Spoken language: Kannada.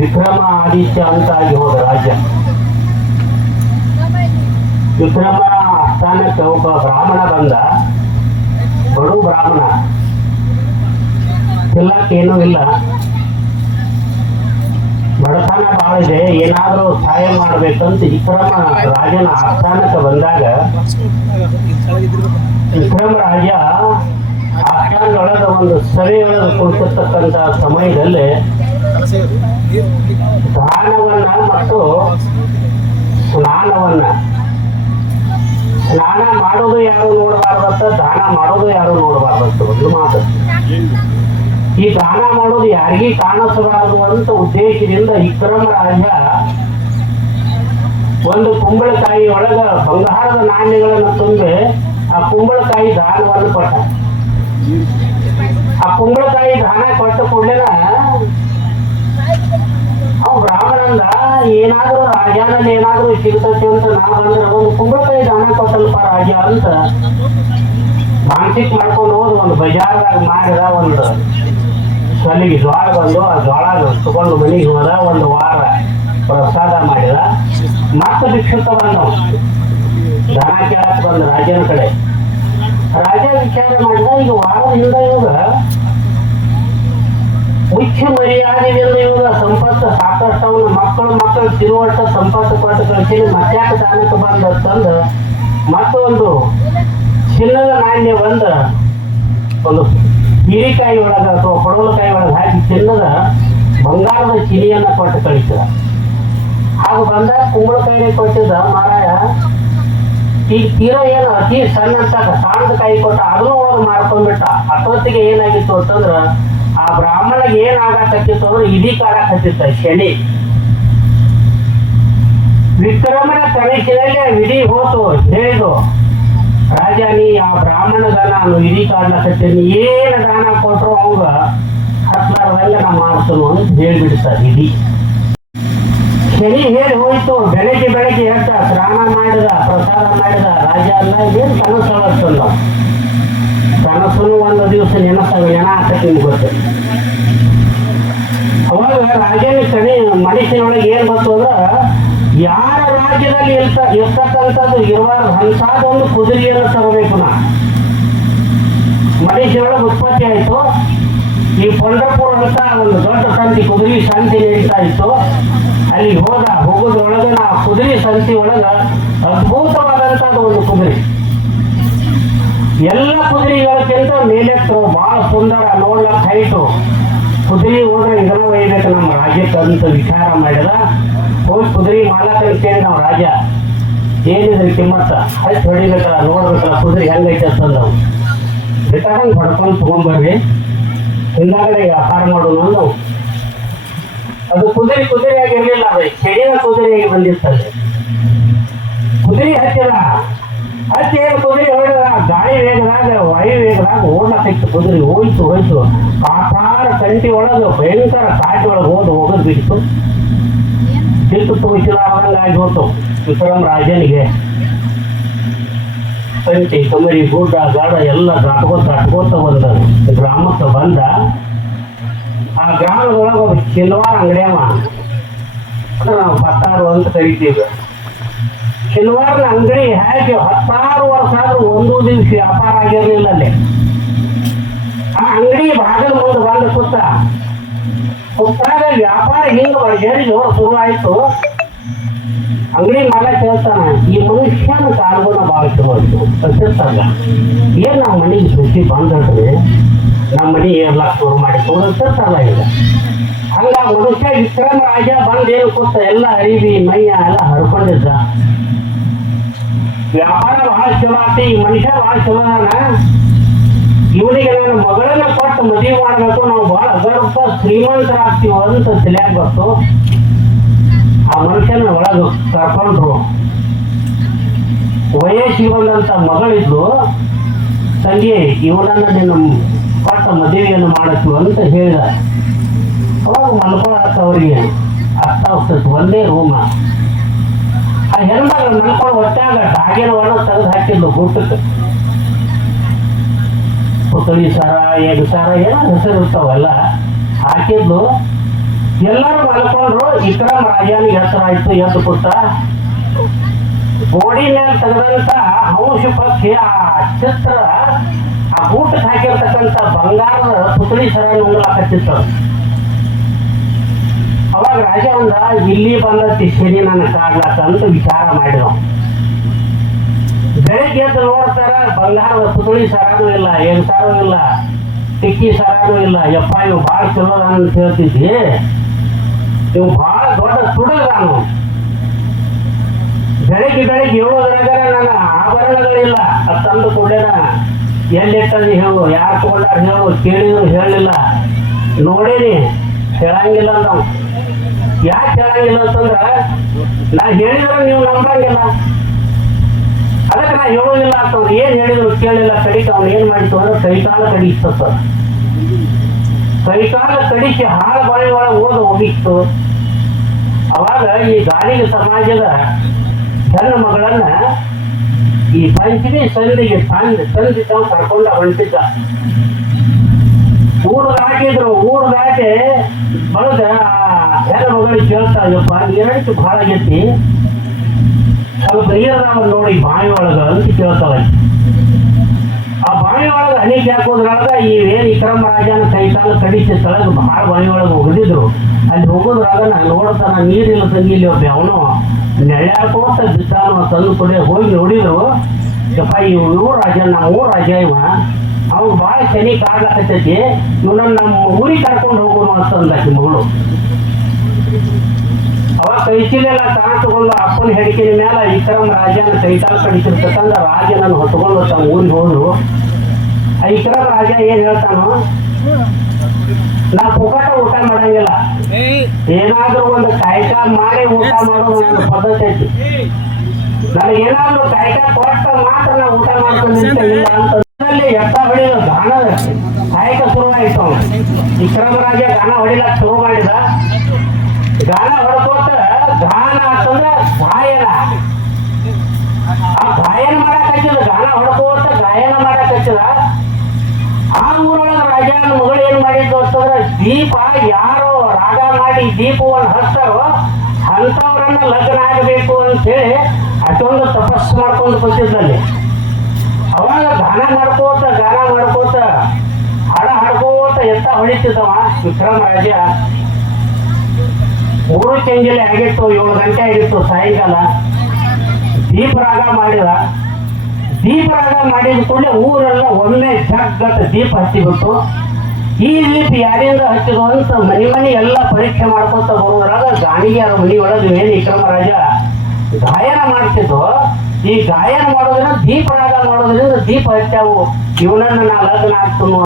ವಿಕ್ರಮ ಆದಿತ್ಯ ಅಂತಾಗಿ ಹೋದ ರಾಜ್ಯ. ವಿಕ್ರಮನ ಆಸ್ಥಾನಕ್ಕೆ ಒಬ್ಬ ಬ್ರಾಹ್ಮಣ ಬಂದ. ಬಡು ಬ್ರಾಹ್ಮಣ, ತಿನ್ನಕ್ಕೇನೂ ಇಲ್ಲ, ಬಡತನ ಬಾಳ ಇದೆ, ಏನಾದ್ರೂ ಸಹಾಯ ಮಾಡ್ಬೇಕಂತ ವಿಕ್ರಮ ರಾಜನ ಆಸ್ಥಾನಕ್ಕೆ ಬಂದಾಗ ವಿಕ್ರಮ ರಾಜ ಆಸ್ಥಾನದೊಳಗ ಒಂದು ಸಭೆಯೊಳಗೆ ಕುಳಿತಿರ್ತಕ್ಕಂಥ ಸಮಯದಲ್ಲಿ ದಾನವನ್ನ ಮತ್ತು ಸ್ನಾನ ಮಾಡೋದು ಯಾರು ನೋಡಬಾರ್ದತ್ತ, ದಾನ ಮಾಡೋದು ಯಾರು ನೋಡಬಾರ್ದತ್ತ. ಒಂದು ಮಾತು, ಈ ದಾನ ಮಾಡೋದು ಯಾರಿಗೂ ಕಾಣಿಸಬಾರದು ಅಂತ ಉದ್ದೇಶದಿಂದ ವಿಕ್ರಮ ರಾಜ ಒಂದು ಕುಂಬಳಕಾಯಿ ಒಳಗ ಬಂಗಾರದ ನಾಣ್ಯಗಳನ್ನು ತುಂಬಿ ಆ ಕುಂಬಳಕಾಯಿ ದಾನವನ್ನು ಕೊಟ್ಟ. ಆ ಕುಂಬಳಕಾಯಿ ದಾನ ಕೊಟ್ಟ ಕೂಡಲೇ ಅವ್ ಬ್ರಾಹ್ಮಣಂದ ಏನಾದ್ರೂ ರಾಜನಲ್ಲಿ ಏನಾದ್ರೂ ಸಿಗ್ತೈತಿ ಅಂತ ನಾವಂದ್ರೆ ಒಂದು ಕುಂಬಳಕಾಯಿ ದಾನ ಕೊಟ್ಟಲ್ಪ ರಾಜ ಅಂತ ಮಾನಸಿಕ ಮಾಡ್ಕೊಂಡು ಹೋದ್ ಒಂದು ಬಜಾರ್ದಾಗ ಮಾಡಿದ. ಒಂದು ಸಲಿಗೆ ಜ್ವಾಳ ಬಂದು ಆ ಜ್ವಾಳ ತಗೊಂಡು ಮನೆಗೆ ಹೋದ. ಒಂದು ವಾರ ಪ್ರಸಾದ ಮಾಡಿದ. ಮತ್ತೆ ಭಿಕ್ಷುಕ ಬಂದವ, ದನ ಕೇಳಕ್ ಬಂದ ರಾಜನ ಕಡೆ. ರಾಜ ವಿಚಾರ ಮಾಡಿದ, ಈಗ ವಾರದಿಂದ ಇವಾಗ ಮುಖ್ಯ ಮರ್ಯಾದೆಯಿಂದ ಇವಾಗ ಸಂಪತ್ತು ಸಾಕಷ್ಟು ಅವನ ಮಕ್ಕಳು ತಿರುವಟ್ಟ ಸಂಪತ್ತು ಕೊಟ್ಟು ಕಳಿಸಿ ಮತ್ತ್ಯಾಕ ದಾನಕ್ಕೆ ಬಂದಂದು ಮತ್ತೊಂದು ಚಿನ್ನದ ನಾಣ್ಯ ಬಂದ ಒಂದು ಹೀರಿಕಾಯಿ ಒಳಗ ಅಥವಾ ಪಡವಲಕಾಯಿ ಒಳಗೆ ಹಾಕಿ ಚಿನ್ನದ ಬಂಗಾರದ ಚಿನಿಯನ್ನ ಕೊಟ್ಟು ಕಳಿಸಿದ. ಹಾಗೂ ಬಂದಾಗ ಕುಂಬಳಕಾಯಿನೇ ಕೊಟ್ಟಿದ್ದ ಮಾರಾಯ. ಈಗ ತೀರಾ ಏನು ಅತಿ ಸಣ್ಣ ಸಾಣದ ಕಾಯಿ ಕೊಟ್ಟ, ಅದನ್ನು ಹೋಗಿ ಮಾರ್ಕೊಂಡ್ಬಿಟ್ಟ. ಅಷ್ಟೊತ್ತಿಗೆ ಏನಾಗಿತ್ತು ಅಂತಂದ್ರ ಆ ಬ್ರಾಹ್ಮಣಿಗೆ ಏನಾಗಕತ್ತಿತ್ತು ಅಂದ್ರೆ ಇಡೀ ಕಾಡಕತ್ತಿತ್ತ ಶನಿ. ವಿಕ್ರಮನ ಕನಸಿನಲ್ಲಿ ವಿಧಿ ಹೋತು, ಹೇಳಿದು ರಾಜ ನೀ ಆ ಬ್ರಾಹ್ಮಣಗ ನಾನು ಇಡೀ ಕಾಡ್ಲಕತ್ತೀನಿ, ಏನು ದಾನ ಕೊಟ್ರು ಅವಂಗ ಹತ್ಲಾರ್ದಂಗ ನಾ ಮಾಡ್ತನು ಅಂತ ಹೇಳ್ಬಿಡ್ತಾರೆ ಇಡೀ. ಶನಿ ಹೇಳಿ ಹೋಯ್ತು. ಬೆಳಗ್ಗೆ ಹೇಳ್ತ ಸ್ನಾನ ಮಾಡಿದ, ಪ್ರಸಾದ ಮಾಡಿದ. ರಾಜ ಅಲ್ಲ ಏನು ಕನಸು ಅಳಸ್ತಲ್ಲ, ಕನಸು ಒಂದು ದಿವಸ ನೆನ ಹಾಕಕ್ಕೆ ನಿಮ್ಗೆ ಗೊತ್ತು. ಅವಾಗ ರಾಜನ ಕಣಿ ಮನುಷ್ಯನೊಳಗೆ ಏನ್ ಬಂತು ಅಂದ್ರ, ಯಾರ ರಾಜ್ಯದಲ್ಲಿ ಇರ್ತಕ್ಕಂಥದ್ದು ಇರಬಾರ್ದು ಅಂತದೊಂದು ಕುದುರೆಯನ್ನು ತರಬೇಕು. ಮನುಷ್ಯನೊಳಗೆ ಉತ್ಪತ್ತಿ ಆಯ್ತು. ಈ ಪಂಢರಪುರ ಅಂತ ಒಂದು ದೊಡ್ಡ ಸಂತಿ, ಕುದುರೆ ಸಂತಿ ನಡೀತಾ ಇತ್ತು. ಅಲ್ಲಿ ಹೋಗೋದ್ರೊಳಗ ಆ ಕುದುರೆ ಸಂತಿ ಒಳಗ ಅದ್ಭುತವಾದಂತದ್ದು ಒಂದು ಕುದುರೆ, ಎಲ್ಲ ಕುದುರೆಗಳಕ್ಕಿಂತ ಮೇಲೆತ್ತು, ಬಹಳ ಸುಂದರ, ನೋಡ್ಲಕ್ ಹೈಟು. ಕುದುರೆ ಹೋದ್ರೆ ಇದನ್ನ ಒಯ್ಬೇಕು ನಮ್ಮ ರಾಜ್ಯಕ್ಕೆ ಅಂತ ವಿಚಾರ ಮಾಡಿದ. ಹೋಗಿ ಕುದುರೆ ಮಾಲಕನ ಕೇಳಿ ನಾವು ರಾಜ ಏನಿದ್ರಿ ಕಿಮ್ಮತ್ತ, ಹಚ್ಚಿ ಹೊಡಿಬೇಕಲ್ಲ, ನೋಡ್ಬೇಕಲ್ಲ ಕುದುರೆ ಹೆಂಗೈತೆ ಅಂತಂದವು. ಬೇಕಾದಂಗೆ ಹೊಡ್ಕೊಂಡು ತಗೊಂಡ್ಬರ್ರಿ, ಹಿಂದಾಗಡೆ ವ್ಯಾಪಾರ ಮಾಡೋದು ಅಂದು. ಅದು ಕುದುರೆಯಾಗಿರ್ಲಿಲ್ಲ, ಅದು ಚೆಡಿನ ಕುದುರೆಯಾಗಿ ಬಂದಿರ್ತದೆ. ಕುದುರೆ ಹತ್ತಿ ಏನು ಕುದುರೆ ಹೊಡೆದ ಗಾಳಿ ವೇಗದಾಗ ವಾಯು ವೇಗದಾಗ ಓಡ್ಲತ್ತಿತ್ತು. ಕುದುರೆ ಹೋಯ್ತು ಕಾಪಾರ ಕಂಟಿ ಒಳಗೆ ಭಯಂಕರ ಕಾಟಿ ಒಳಗೆ ಹೋಗೋದು ಬಿಟ್ಟು ತೋರಿಸಲಾರ್ದಂಗಾಗಿ ಹೋತು ವಿಕ್ರಮ ರಾಜನಿಗೆ. ಕಂಟಿ ಕಮರಿ ಗುಡ್ಡ ಗಾಡ ಎಲ್ಲ ದಾಟ್ಕೋತ ಬಂದ ಗ್ರಾಮಕ್ಕೆ ಬಂದ. ಆ ಗ್ರಾಮದೊಳಗೆ ಒಬ್ಬ ಶನಿವಾರ ಅಂಗಡಿಯವ, ನಾವು ಪತ್ತಾರು ಅಂತ ಕರಿತೀವಿ. ಶನಿವಾರನ ಅಂಗಡಿ ಹೇಗೆ 16 ವರ್ಷ ಆದ್ರೂ ಒಂದು ದಿವಸ ವ್ಯಾಪಾರ ಆಗಿರ್ಲಿಲ್ಲ ಅಲ್ಲಿ. ಆ ಅಂಗಡಿ ಬಾಗಿಲು ಮುಂದೆ ಬಂದ ಕುತ್ತಾಗ ವ್ಯಾಪಾರ ಹಿಂಗ ಜರಿ ಜೋರ ಶುರು ಆಯ್ತು. ಅಂಗಡಿ ಮಾಲಕ್ ಹೇಳ್ತಾನ, ಈ ಮನುಷ್ಯನ ಕಾಲ್ಗುಣ ಭಾಳ ಚಲೋ ಆಯ್ತು. ಏನ್ ನಮ್ಮ ಮನೆಗೆ ಸುದ್ದಿ ಬಂದ್ರಿ, ನಮ್ಮ ಮನೆ ಏರ್ಲಾಕ್ ಶುರು ಮಾಡಿ ತೋರಿಸ್ತಾರಲ್ಲ ಈಗ. ಹಂಗ ಮನುಷ್ಯ ವಿಕ್ರಮ ರಾಜ ಬಂದೇನು ಕೂತ ಎಲ್ಲ ಅರಿವಿ ಮೈಯ ಎಲ್ಲ ಹರ್ಕೊಂಡಿದ್ದ. ವ್ಯಾಪಾರ ಬಹಳ ಚಲೋ ಆತಿ, ಈ ಮನುಷ್ಯ ಬಹಳ ಚಲೋ ಅದಾನ. ಇವನಿಗೆ ನನ್ನ ಮಗಳನ್ನ ಕೊಟ್ಟು ಮದುವೆ ಮಾಡ್ಬೇಕು, ನಾವು ಬಹಳ ಅಗರ್ಭ ಶ್ರೀಮಂತರಾಗ್ತೀವಿ ಅಂತ ತಿಳಿಯಾಗ ಗೊತ್ತು. ಆ ಮನುಷ್ಯನ ಒಳಗೆ ಕರ್ಕೊಂಡ್ರು. ವಯಸ್ಸಿಗೆ ಬಂದಂತ ಮಗಳಿದ್ಲು. ತಂಗಿ, ಇವನನ್ನ ನಿನ್ನ ಕೊಟ್ಟ ಮದುವೆಯನ್ನು ಮಾಡತ್ತು ಅಂತ ಹೇಳಿದ. ಅವಾಗ ಮಲ್ಕೊಳತ್ತ ಅವ್ರಿಗೆ ಅರ್ಥ ಆಗ್ತದೆ. ಒಂದೇ ರೂಮ. ಆ ಹೆಣ್ಮಗಳು ಮಲ್ಕೊಂಡು ಹೊಟ್ಟಾಗ ಟಾಗಿನ ಒಣ ತೆಗೆದು ಹಾಕಿದ್ಲು ಊಟಕ್ಕೆ. ಪುತಳಿ ಸಾರ, ಎಗ್ ಸಾರ ಏನೋ ಹೆಸರು ಇರ್ತಾವಲ್ಲ ಹಾಕಿದ್ಲು. ಎಲ್ಲರೂ ಮಲ್ಕೊಂಡ್ರು. ವಿಕ್ರಮ ರಾಜನಿಗೆ ಹೆಸರು ಆಯ್ತು. ಎದ್ದು ಕೂತ ಗೋಡಿ ಮೇಲೆ ತೆಗೆದಂತ ಹಂಸ ಪಕ್ಷಿ ಆ ಚಿತ್ರ ಆ ಊಟಕ್ಕೆ ಹಾಕಿರ್ತಕ್ಕಂಥ ಬಂಗಾರದ ಪುತ್ಳಿ ಸರ ನುಂಗ್ಲಾಕತ್ತಿತ್ತು. ಅವಾಗ ರಾಜ ಅಂದ, ಇಲ್ಲಿ ಬಂದತಿ ಶನಿ ನನ್ನ ಕಾಡ್ಲಾಕ ಅಂತ ವಿಚಾರ ಮಾಡಿದವು. ಬೆಳಗ್ಗೆ ಎದ್ದು ನೋಡ್ತಾರ, ಬಂಗಾರದ ಪುತ್ಳಿ ಸರಾನು ಇಲ್ಲ, ಸಾರು ಇಲ್ಲ, ಟಿಕ್ಕಿ ಸರಾನು ಇಲ್ಲ. ಯಪ್ಪ ಇವು ಭಾಳ ಚಲೋ ಅಂತ ಹೇಳ್ತಿದ್ದಿ, ಇವು ಭಾಳ ದೊಡ್ಡ ಸುಡಗಾನು. ಬೆಳಗ್ಗೆ ಹೇಳೋದ್ರಾಗ ನನ್ನ ಆಭರಣಗಳಿಲ್ಲ ಅದು ತಂದು ಕೊಡೇನ, ಎಲ್ಲಿಟ್ಟದಿ ಹೇಳು, ಯಾರು ತಗೊಂಡಾರ ಹೇಳು, ಕೇಳಿದ್ರು ಹೇಳಲಿಲ್ಲ, ನೋಡೇನಿ ಹೇಳಂಗಿಲ್ಲ ನಾವು. ಯಾಕೆ ಹೇಳಂಗಿಲ್ಲ ಅಂತಂದ್ರ ನಾ ಹೇಳಿದ್ರೆ ನೀವು ನಂಬಂಗಿಲ್ಲ, ಅದಕ್ಕೆ ನಾ ಹೇಳೋದಿಲ್ಲ ಅಂತಂದ್ರೆ ಏನ್ ಹೇಳಿದ್ರು ಕೇಳಿಲ್ಲ. ಕಡಿಕೆ ಅವ್ನು ಏನ್ ಮಾಡಿತ್ತು ಅಂದ್ರೆ ಕೈಕಾಲ ಕಡಿಸ್ತದ. ಕೈಕಾಲ ಕಡಿಸಿ ಹಾಳು ಬಾಳಿ ಒಳಗೆ ಹೋಗಿತ್ತು. ಅವಾಗ ಈ ಗಾಳಿಗೆ ಸಮಾಜದ ಹೆಣ್ಣು ಮಗಳನ್ನ ಈ ಪಂಚಮಿ ಸಂಧಿಗೆ ತಂದಿ ತಾವು ಕರ್ಕೊಂಡ ಹೊಂಟಿದ್ದ. ಊರು ದಾಟಿದ್ರು. ಊರು ದಾಟಿ ಬಳದ ಹೆಣ್ಣು ಮಗಳಿಗೆ ಕೇಳ್ತಾ ಇದ್ದಪ್ಪ, ನೀರಡಿಕೆ ಭಾಳ ಆಗೈತಿ, ಸ್ವಲ್ಪ ನೀರದಾವ ನೋಡಿ ಬಾವಿ ಒಳಗ ಅಂತ ಕೇಳ್ತಾವ. ಆ ಬಾವಿ ಒಳಗೆ ಹನಿಗೆ ಹಾಕೋದ್ರಾಗ ಈ ಏನ್ ವಿಕ್ರಮ ರಾಜನ ಕೈಕಾಲ ಕಡಿಸಿ ತಳಗ ಭಾಳ ಬಾವಿ ಒಳಗೆ ಹೋಗದಿದ್ರು. ಅಲ್ಲಿ ಹೋಗೋದ್ರಾಗ ನಾ ನೋಡ್ತಾನ ನೀರಿಲ್ಲ ತಂಗಿಲಿ ಒಬ್ಬ ಅವನು ನೆಳ್ಯಾಕೋತ ಬಿದ್ದಾನು ತಂದು ಕೊಡಿ ಹೋಗಿ ನೋಡಿದ್ರು. ಯಪ್ಪ ಇವ್ ರಾಜ ನಮ್ಮ ಊರ್ ರಾಜ ಇವ, ಅವ್ನು ಭಾಳ ಶನಿ ಕಾಡ್ಲಾಕತ್ತೈತಿ, ಇವನನ್ನ ನಮ್ಮ ಊರಿಗೆ ಕರ್ಕೊಂಡು ಹೋಗೋನು ಅಂತಂದಾಕಿ ಮಗಳು. ಅವಾಗ ಕೈಚೀಲೆಲ್ಲ ತಾನು ತಗೊಂಡು ಅಪ್ಪನ ಹೆಡಿಕಿನ ಮೇಲೆ ವಿಕ್ರಮ ರಾಜನ ಕೈಕಾಲ ಕಡಿಸಿರ್ತಕ್ಕಂಥ ರಾಜನನ್ನು ಹೊತ್ಕೊಂಡು ತಮ್ಮ ಊರಿಗೆ ಹೋದ್ರು. ಆ ವಿಕ್ರಮ ರಾಜ ಏನ್ ಹೇಳ್ತಾನೋ, ನಾ ಪುಕಟ ಊಟ ಮಾಡಂಗಿಲ್ಲ, ಏನಾದ್ರೂ ಒಂದು ಕಾಯಕ ಮಾಡಿ ಊಟ ಮಾಡೋ ಒಂದು ಪದ್ಧತಿ ಐತಿ. ನನಗೇನಾದ್ರೂ ಕಾಯಕ ಕೊಟ್ಟ ಮಾತ್ರ ನಾ ಊಟ ಮಾಡ್ಕೊಂಡು ಇಲ್ಲ ಅಂತ ಎತ್ತ ಹೊಡಿದ ಗಾನ ಕಾಯಕ ಶುರುವಾಯಿತು. ವಿಕ್ರಮ ರಾಜ ಗಾನ ಹೊಡಿಲಾಕ ಶುರು ಮಾಡಿದ. ಗಾನ ಹೊಡ್ಕೋತ ಗಾನ ಅಂತಂದ್ರೆ ಗಾಯನ, ಆ ಗಾಯನ ಮಾಡಕ್ ಹಚ್ಚಿದ, ಗಾನ ಹೊಡ್ಕೋತ ಗಾಯನ ಮಾಡಕ್ ಹಚ್ಚಿದ. ಆ ಊರೊಳಗ ರಾಜನ ಮಗಳು ಏನ್ ಮಾಡಿದ್ದು ಅಂತಂದ್ರೆ, ದೀಪ ಯಾರು ರಾಗ ಮಾಡಿ ದೀಪವನ್ನು ಹಚ್ತಾರೋ ಅಂತವ್ರನ್ನ ಲಗ್ನ ಆಗಬೇಕು ಅಂತ ಹೇಳಿ ಅಷ್ಟೊಂದು ತಪಸ್ಸು ಮಾಡ್ಕೊಂಡು ಬಂದಿದ್ದಲ್ಲಿ. ಅವಾಗ ಗಾನ ಮಾಡ್ಕೋತ ಹಾಡ ಹಾಡ್ಕೋತ ಎತ್ತ ಹೊಡಿತಿದ್ದವ ವಿಕ್ರಮ ರಾಜ. 3 ಚಂಜಲೆ ಆಗಿತ್ತು, 7 ಗಂಟೆ ಆಗಿತ್ತು ಸಾಯಂಕಾಲ. ದೀಪರಾಗ ಮಾಡಿದ. ದೀಪರಾಗ ಮಾಡಿದ ಕೂಡಲೇ ಊರೆಲ್ಲ ಒಮ್ಮೆ ಜಗ್ಗತ್ತ ದೀಪ ಹಚ್ಚಿಬಿಟ್ಟು, ಈ ದೀಪ ಯಾರಿಂದ ಹಚ್ಚಿದ್ರು ಅಂತ ಮನೆ ಎಲ್ಲ ಪರೀಕ್ಷೆ ಮಾಡ್ಕೊತ ಬರುವುದ್ರಾಗ ಗಾಣಿಗೆಯರ ಮನೆ ಒಳಗೆ ಏನು ವಿಕ್ರಮ ರಾಜ ಗಾಯನ ಮಾಡ್ತಿದ್ದು. ಈ ಗಾಯನ ಮಾಡೋದ್ರಿಂದ ದೀಪರಾಗ ಮಾಡೋದ್ರಿಂದ ದೀಪ ಹಚ್ಚಾವು, ಇವನನ್ನ ನಾ ಲಗ್ನ ಆಗ್ತನು